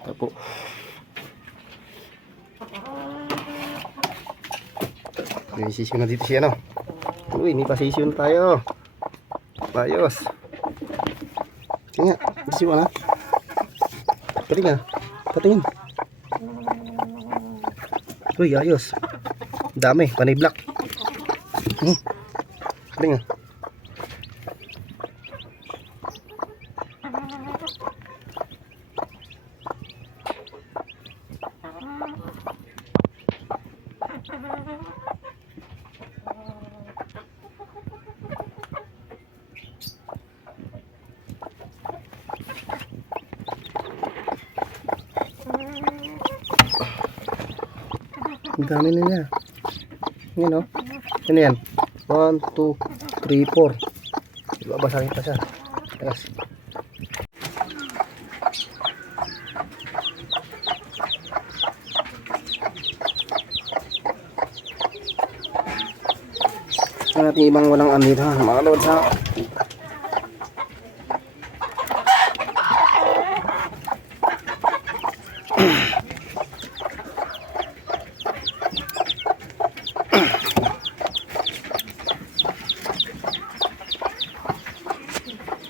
Ito po. May sisyo na dito siya, no? Uy, may pasisyo na tayo. Ayos. Sige nga, sisyo na. Patingin nga. Patingin. Uy, ayos. Dami, panay black. Patingin nga. Ang dami na niya. Yan o. Ano yan? 1, 2, 3, 4. Babasahin pa siya. Yes. Ang natin ibang walang ano dito, mga lods ha.